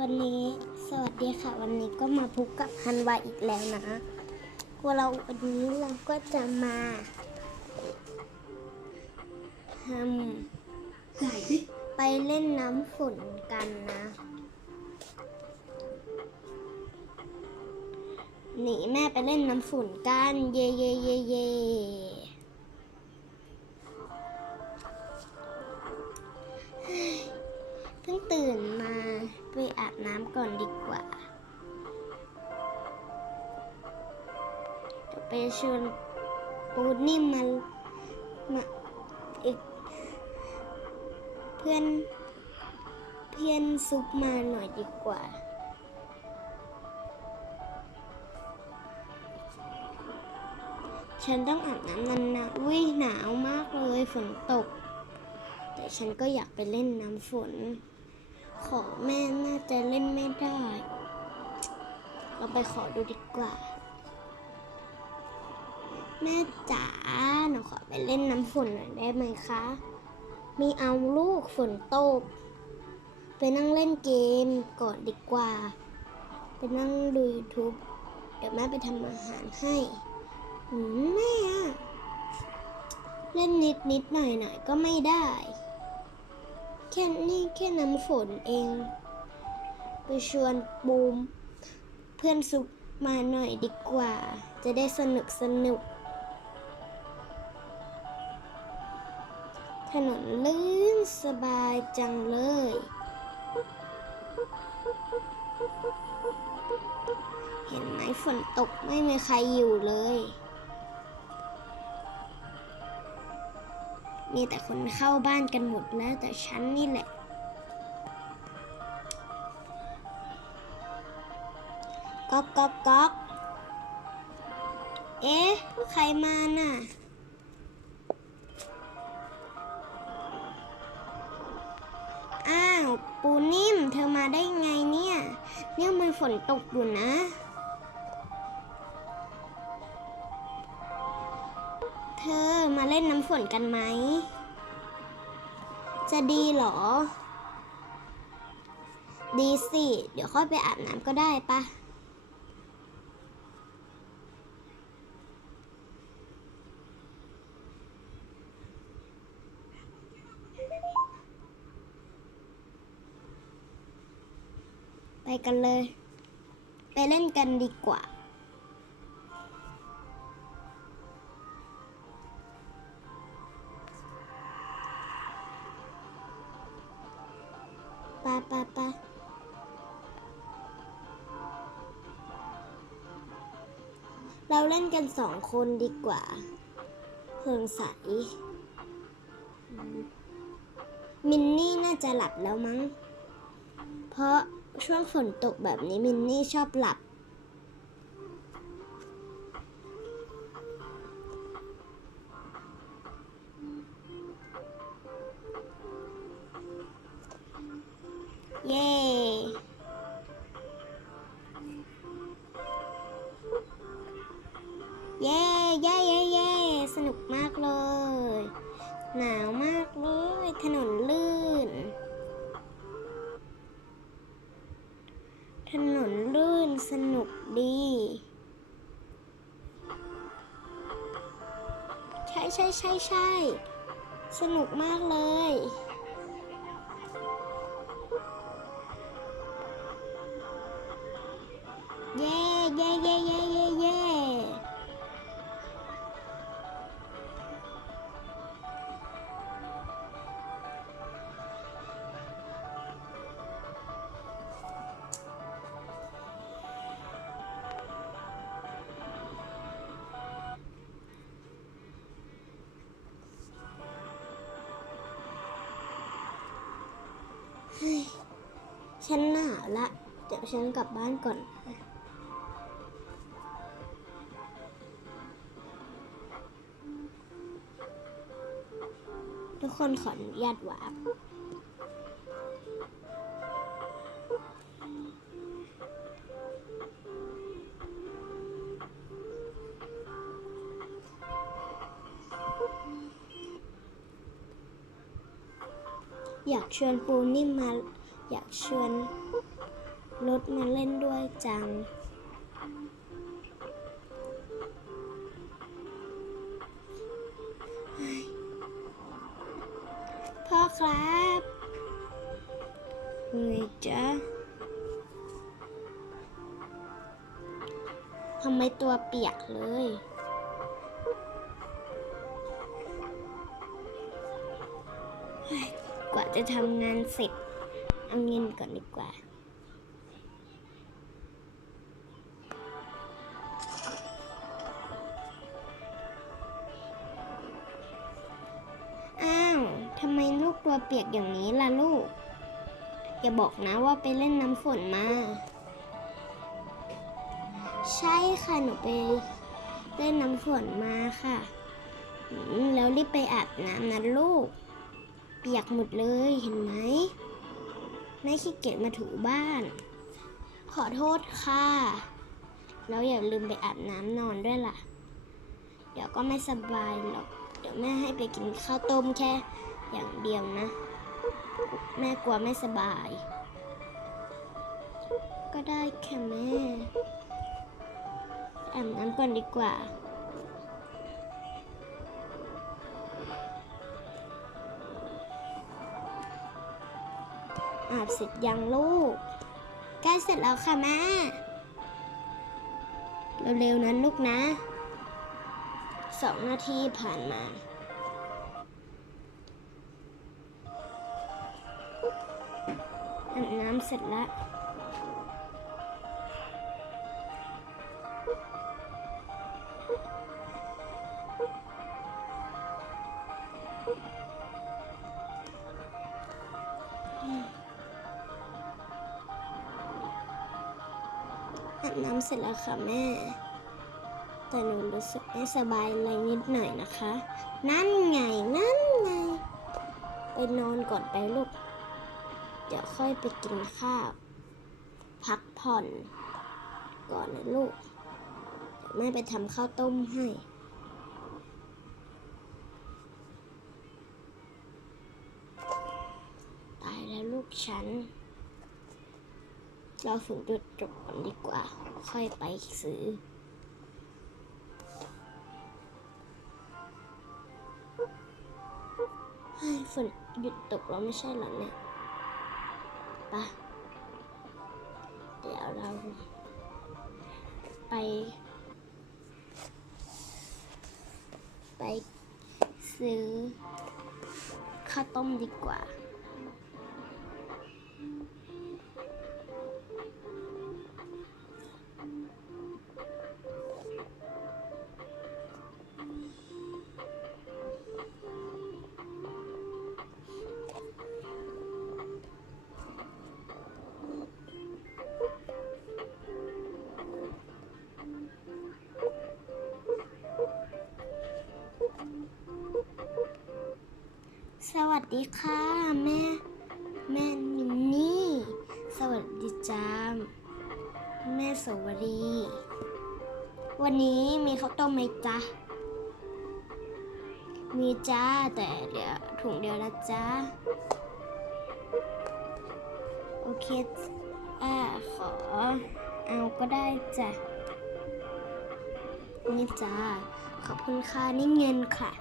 วันนี้สวัสดีค่ะ วันนี้ก็มาพบกับฮันวาอีกแล้วนะเราวันนี้เราก็จะมาทำไปเล่นน้ำฝนกันนะ หนีแม่ไปเล่นน้ำฝนกัน เย่เย่เย่เย่ น้ำก่อนดีกว่าเดี๋ยวไปชวนปูนิ่มมามาอีกเพื่อนเพื่อนซุปมาหน่อยดีกว่าฉันต้องอาบน้ำนานๆอุ้ยหนาวมากเลยฝนตก แต่ฉันก็อยากไปเล่นน้ำฝน ขอแม่น่าจะเล่นไม่ได้ เราไปขอดูดีกว่า แม่จ๋าหนูขอไปเล่นน้ำฝนหน่อยได้ไหมคะ มีเอาลูกฝนตก ไปนั่งเล่นเกมก่อนดีกว่า ไปนั่งดู YouTube เดี๋ยวแม่ไปทำอาหารให้แม่เล่นนิดนิดหน่อยหน่อยก็ไม่ได้ ค่นี้แค่น้ำฝนเอง ไปชวนบูม เพื่อนซุปมาหน่อยดีกว่า จะได้สนุกสนุก ถนนลื่นสบายจังเลย เห็นไหมฝนตกไม่มีใครอยู่เลย มีแต่คนเข้าบ้านกันหมดแล้วแต่ฉันนี่แหละ ก๊อกก๊อกก๊อกเอ๊ะ ใครมาน่ะ อ้าว ปูนิ่ม เธอมาได้ไงเนี่ย เนี่ยมันฝนตกอยู่นะ ธอมาเล่นน้ำฝนกันไหม จะดีเหรอ ดีสิ เดี๋ยวค่อยไปอาบน้ำก็ได้ปะไปกันเลย ไปเล่นกันดีกว่า ปะปะเราเล่นกันสองคนดีกว่าเพิงใสมินนี่น่าจะหลับแล้วมั้ง เพราะช่วงฝนตกแบบนี้มินนี่ชอบหลับ สนุกดี ใช่ใช่ใช่ใช่สนุกมากเลย ฉันหนาวละ เดี๋ยวฉันกลับบ้านก่อนทุกคนขออนุญาตวาร์ปอยากชวนปูนิ่มมา อยากชวนรถมาเล่นด้วยจัง พ่อครับเฮ้ยจ๊ะทำไมตัวเปียกเลยกว่าจะทำงานเสร็จ เอาเงินก่อนดีกว่า อ้าวทำไมลูกตัวเปียกอย่างนี้ล่ะลูก อย่าบอกนะว่าไปเล่นน้ำฝนมา ใช่ค่ะ หนูไปเล่นน้ำฝนมาค่ะแล้วรีบไปอาบน้ำนะลูก เปียกหมดเลยเห็นไหม แม่ขี้เกียจมาถูบ้าน ขอโทษค่ะ แล้วอย่าลืมไปอาบน้ำนอนด้วยล่ะ เดี๋ยวก็ไม่สบายหรอก เดี๋ยวแม่ให้ไปกินข้าวต้มแค่อย่างเดียวนะ แม่กลัวไม่สบาย ก็ได้ค่ะแม่อาบน้ำก่อนดีกว่า อาบเสร็จยังลูก ใกล้เสร็จแล้วค่ะแม่ เร็วๆนั้นลูกนะ สองนาทีผ่านมาอาบน้ำเสร็จแล้ว อาบน้ำเสร็จแล้วค่ะแม่ แต่หนูรู้สึกไม่สบายอะไรนิดหน่อยนะคะ นั่นไง นั่นไง ไปนอนก่อนไปลูก เดี๋ยวค่อยไปกินข้าว พักผ่อน ก่อนนะลูก เดี๋ยวแม่ไปทำข้าวต้มให้ตายแล้วลูกฉัน เราฝึกจุดจบก่อนดีกว่า ค่อยไปซื้อ ฝนหยุดตกแล้วไม่ใช่หรอเนี่ยไปะเดี๋ยวเราไป ไปซื้อข้าวต้มดีกว่า วัสดีค่ะ แม่ แม่มินนี่ สวัสดีจ้าแม่สวรี วันนี้มีข้าวต้มไหมจ๊ะ มีจ้าแต่เดี๋ยวถุงเดียวนะจ๊ะโอเคอ่าขอ เอาก็ได้จ้ะ นี่จ้า ขอบคุณค่ะ นี่เงินค่ะ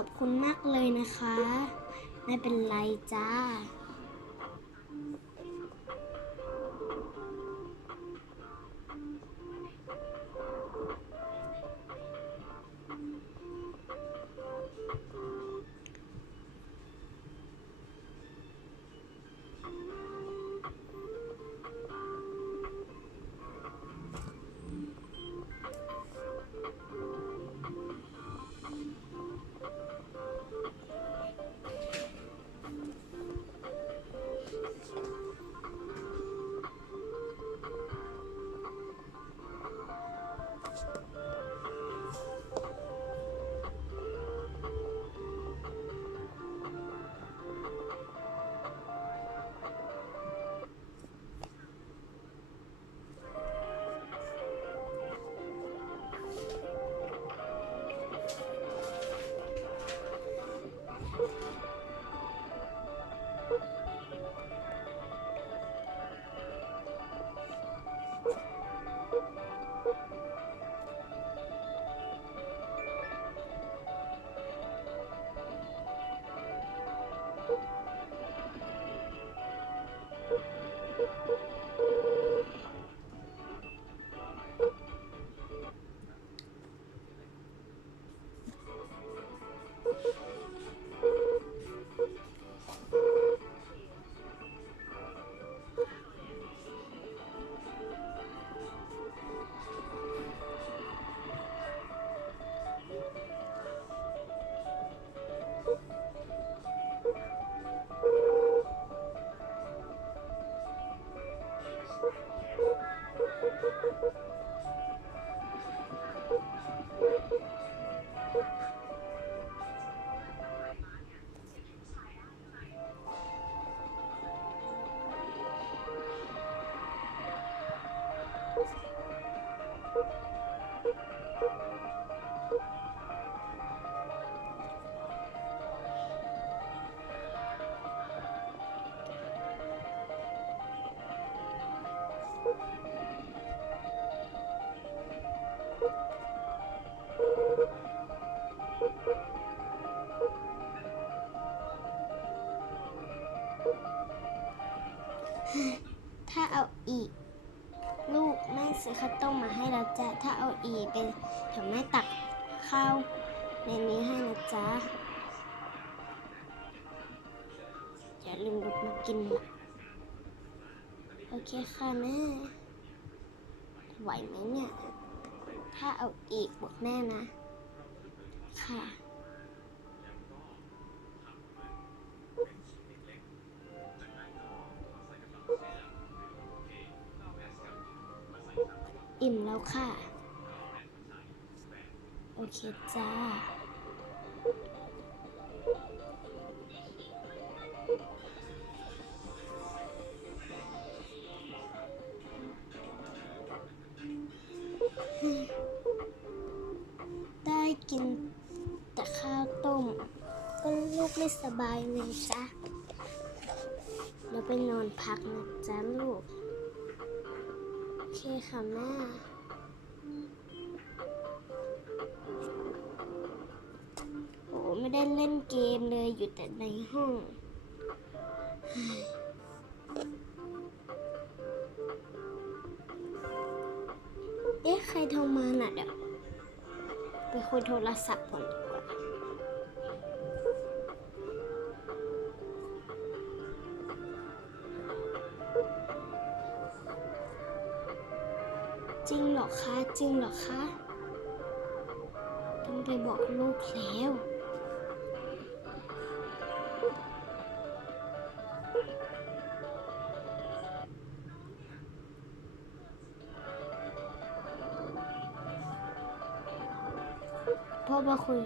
ขอบคุณมากเลยนะคะ ไม่เป็นไรจ้า อย่าลืมลุกมากินนะโอเคค่ะแม่ไหวไหมเนี่ย ถ้าเอาอีกบอกแม่นะ ค่ะอิ่มแล้วค่ะ โอเคจ้า บายเลยจ้ะเดี๋ยวไปนอนพักนะจ๊ะลูก โอเคค่ะแม่โอ้ไม่ได้เล่นเกมเลยอยู่แต่ในห้องเอ๊ะ ใครโทรมาน่ะเดี๋ยวไปคุยโทรศัพท์ก่อน คะจริงเหรอคะ ต้องไปบอกลูกแล้วพ่อมาคุย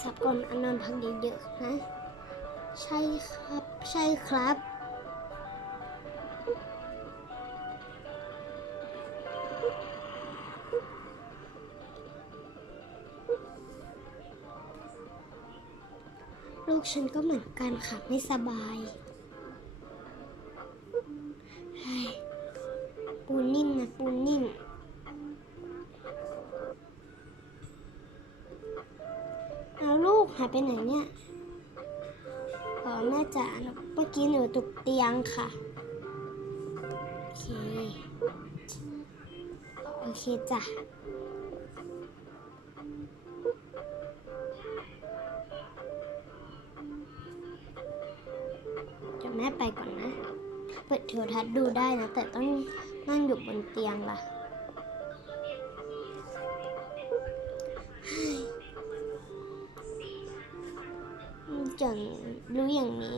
สับก่อนอนนอนพักเยอะๆนะ ใช่ครับ ใช่ครับ กฉันก็เหมือนกันค่ะ ไม่สบายเฮ้ยปูนิ่มนะปูนิ่มเอาลูกหายไปไหนเนี่ยขอแม่จ๋าเมื่อกี้หนูตกเตียงค่ะ โอเค โอเคจ้ะ ม่ไปก่อนนะ เปิดโทรทัศน์ดูได้นะ แต่ต้องนั่งอยู่บนเตียงล่ะจังรู้อย่างนี้